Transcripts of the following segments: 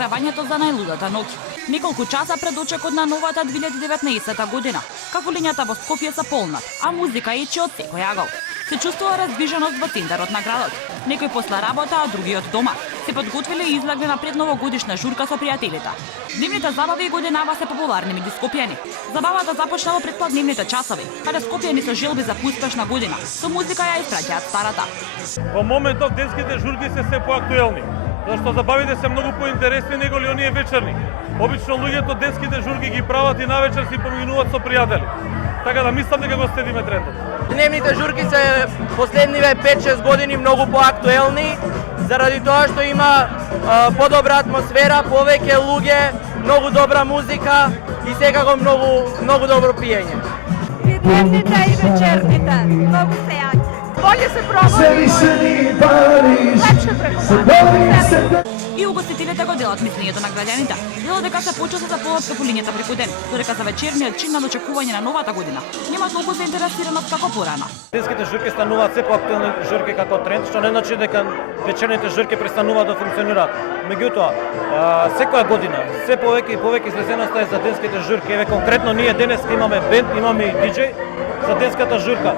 награвањето за најлудата ноќ. Неколку часа пред очекот на новата 2019 година, кафулињата во Скопје се полнат, а музика ече од секој агол. Се чувствува разбиженост во центарот на градот. Некој после работа, а други од дома. Се подготвиле и излегле на предновогодишна журка со пријателите. Дневните забави и годинава се популарни меѓу скопјани. Забавата започна во предпладневните часови, каде скопјани со желби за успешна година, со музика ја испраќаат старата. Во моментов денските журки се поактуелни, зашто забавите се многу поинтересни него ли оние вечерни. Обично луѓето денските журки ги прават и навечер си поминуваат со пријатели. Така да мислам дека го следиме трендот. Дневните журки се последниве 5-6 години многу поактуелни, заради тоа што има подобра атмосфера, повеќе луѓе, многу добра музика и секако многу добро пиење. И дневните и вечерните, многу се јаки. Болje се проводи, лепше преку. И угостителите го делат мислењето на граѓаните. Дело дека се почесто за полат кафулињата преку ден, додека за вечерниот чин на дочекување на новата година нема толку заинтересираност како порано. Денските журки стануваат се поактуелни журки како тренд, што не значи дека вечерните журки престануваат да функционираат. Меѓутоа, секоја година се повеќе и повеќе излезеноста е за денските журки. Еве конкретно ние денес имаме бенд, имаме и диџеј за денската журка.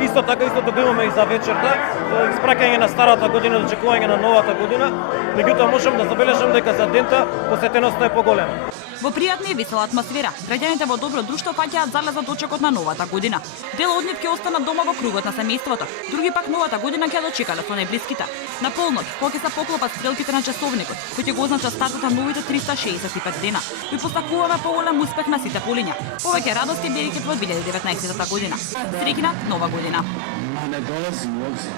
Исто така го имаме и за вечерта, за испраќање на старата година, дочекување на новата година. Меѓутоа можам да забележам дека за дента посетеноста е поголема. Во пријатна и весела атмосфера, граѓаните во добро друштво фаќаат залезот очекот на новата година. Дел од нив ќе останат дома во кругот на семејството, други пак новата година ќе дочекале со најблиските. На полноќ, кога ќе се поклопат стрелките на часовникот, кој ќе го означа стартот на новите 365 дена, кој постакуваме поголем успех на сите полиња. Повеќе радости бидејќи во 2019 година. Среќна нова година! Не долази у обзир.